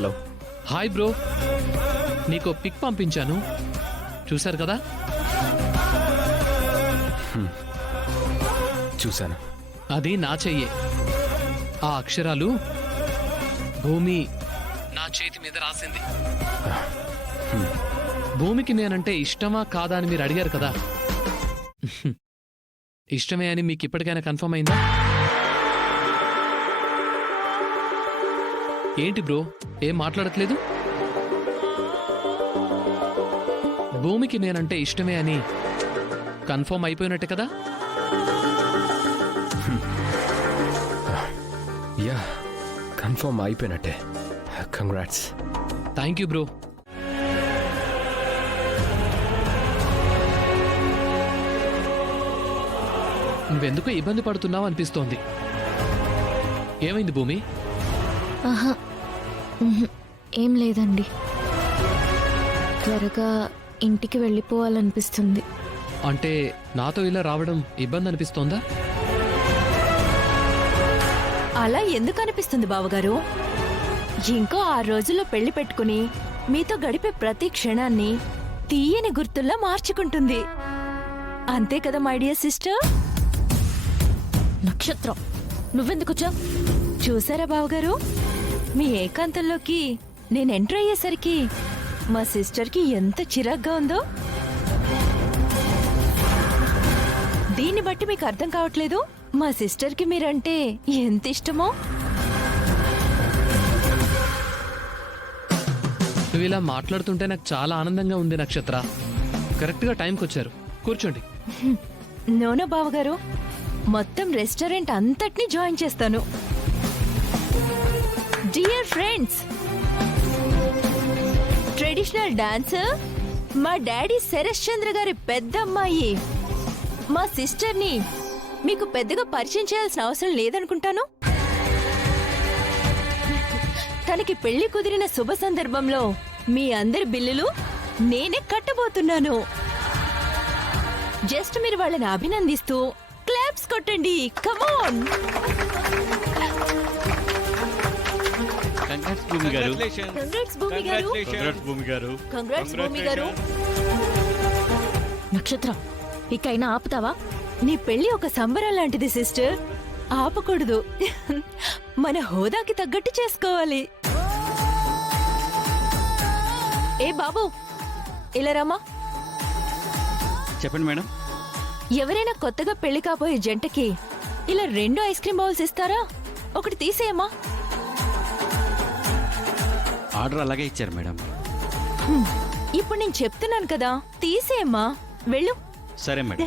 Hello. Hi bro, నీకు pick పంపించాను, చూశారు కదా? చూశాను. అది నా చెయ్యే. ఆ అక్షరాలు భూమి నా చేతి మీద రాసింది. భూమికి నేనంటే ఇష్టమా కాదా అని మీరు అడిగారు కదా. ఇష్టమే అని మీకు ఇప్పటికైనా కన్ఫర్మ్ అయిందా? ఏంటి బ్రో, ఏం మాట్లాడట్లేదు? భూమికి నేనంటే ఇష్టమే అని కన్ఫర్మ్ అయిపోయినట్టే కదా? యా, కన్ఫర్మ్ అయిపోయినట్టే. కంగ్రాట్స్. Thank you bro. నువ్వెందుకు ఇబ్బంది పడుతున్నావు అనిపిస్తోంది. ఏమైంది భూమి? ఆహా, ఏం లేదండి. త్వరగా ఇంటికి వెళ్ళిపోవాలనిపిస్తుంది. అంటే నాతో ఇలా రావడం ఇబ్బంది అనిపిస్తోందా? అలా ఎందుకు అనిపిస్తుంది బావగారు? ఇంకో 6 రోజుల్లో పెళ్లి పెట్టుకుని మీతో గడిపే ప్రతి క్షణాన్ని తీయని గుర్తుల్లా మార్చుకుంటుంది. అంతే కదా మై డియర్ సిస్టర్? నక్షత్రం, నువ్వెందుకొచ్చావు? చూసారా బావగారు, మీ ఏకాంతంలోకి నేను ఎంటర్ అయ్యేసరికి మా సిస్టర్కి ఎంత చిరాగ్గా ఉందో. దీన్ని బట్టి మీకు అర్థం కావట్లేదు మా సిస్టర్కి మీరంటే ఎంత ఇష్టమో. నువ్వు ఇలా మాట్లాడుతుంటే నాకు చాలా ఆనందంగా ఉంది నక్షత్ర. కరెక్ట్గా టైంకి వచ్చారు, కూర్చోండి. నోనో బావగారు, మొత్తం రెస్టారెంట్ అంతటినీ జాయిన్ చేస్తాను. డియర్ ఫ్రెండ్స్, ట్రెడిషనల్ డాన్సర్ మా డాడీ శరత్ చంద్ర గారి పెద్దమ్మాయి మా సిస్టర్ని మీకు పెద్దగా పరిచయం చేయాల్సిన అవసరం లేదనుకుంటాను. తనకి పెళ్లి కుదిరిన శుభ సందర్భంలో మీ అందరి బిల్లులు నేనే కట్టబోతున్నాను. జస్ట్ మీరు వాళ్ళని అభినందిస్తూ క్లాప్స్ కొట్టండి. Come on. కంగ్రాట్స్ భూమి గారు. కంగ్రాట్స్ భూమి గారు. కంగ్రాట్స్ భూమి గారు. కంగ్రాట్స్ భూమి గారు. నక్షత్రం, ఇకైనా ఆపుతావా? నీ పెళ్లి ఒక సంబరం లాంటిది సిస్టర్, ఆపకూడదు. మన హోదాకి తగ్గట్టు చేసుకోవాలి. ఏ బాబు, ఇలా రమ్మా. చెప్పండి మేడం. ఎవరైనా కొత్తగా పెళ్లి కాబోయే జంటకి ఇలా 2 ఐస్ క్రీమ్ బౌల్స్ ఇస్తారా? ఒకటి తీసేయమ్మా. ఆర్డర్ అలాగే ఇచ్చారు మేడం. ఇప్పుడు నేను చెప్తున్నాను కదా, తీసేయమ్మా. వెళ్ళు. సరే మేడం.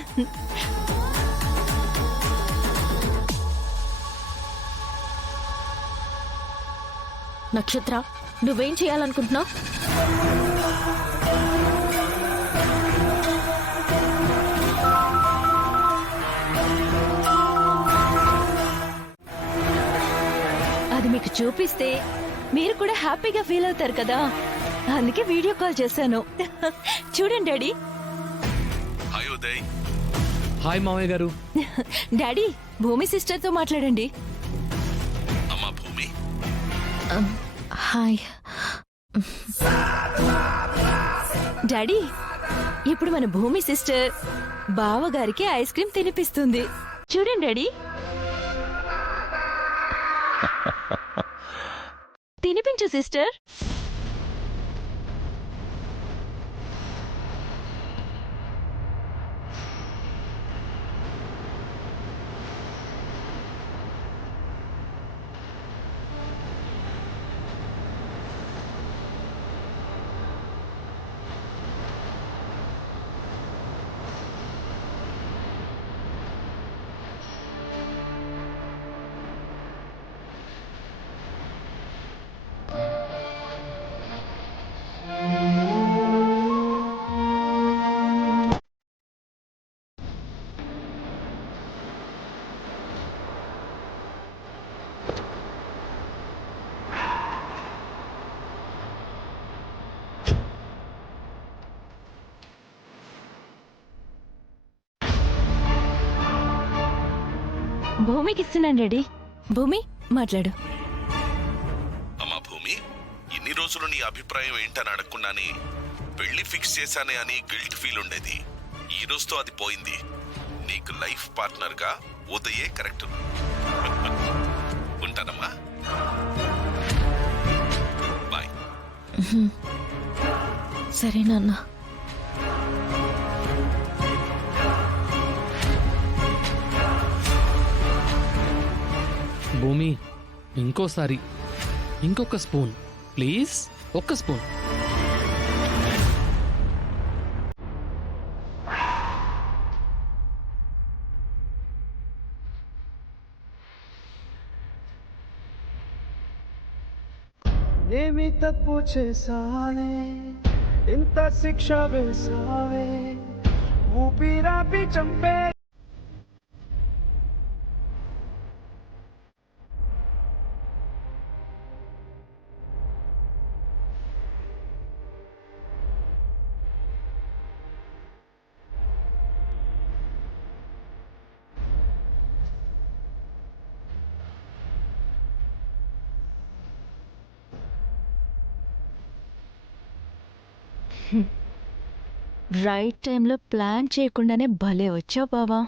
నక్షత్ర, నువ్వేం చేయాలనుకుంటున్నావు? అది మీకు చూపిస్తే మీరు కూడా హ్యాపీగా ఫీల్ అవుతారు కదా, అందుకే వీడియో కాల్ చేశాను. చూడండి డాడీ. హాయ్ మామయ్య గారు. డాడీ, భూమి సిస్టర్తో మాట్లాడండి. హాయ్ డాడీ, ఇప్పుడు మన భూమి సిస్టర్ బావగారికి ఐస్ క్రీమ్ తినిపిస్తుంది. చూడండి డాడీ. తినిపించు సిస్టర్. భూమికి ఇస్తున్నాను రెడీ. భూమి మాట్లాడు. అమ్మా భూమి, ఇన్ని రోజులు నీ అభిప్రాయం ఏంటని అడగకుండానే పెళ్లి ఫిక్స్ చేశానే అని గిల్ట్ ఫీల్ ఉండేది. ఈ రోజుతో అది పోయింది. నీకు లైఫ్ పార్ట్నర్ గా ఉదయే కరెక్ట్. ఉంటానమ్మా, బాయ్. సరే నాన్న. భూమి, ఇంకోసారి ఇంకొక స్పూన్ ప్లీజ్, ఒక్క స్పూన్. ఏమి తప్పు చేసానే, ఇంత శిక్ష వేసావే, ఊపిరాపి చంపే. రైట్ టైంలో ప్లాన్ చేయకుండానే భలే వచ్చావు బావా.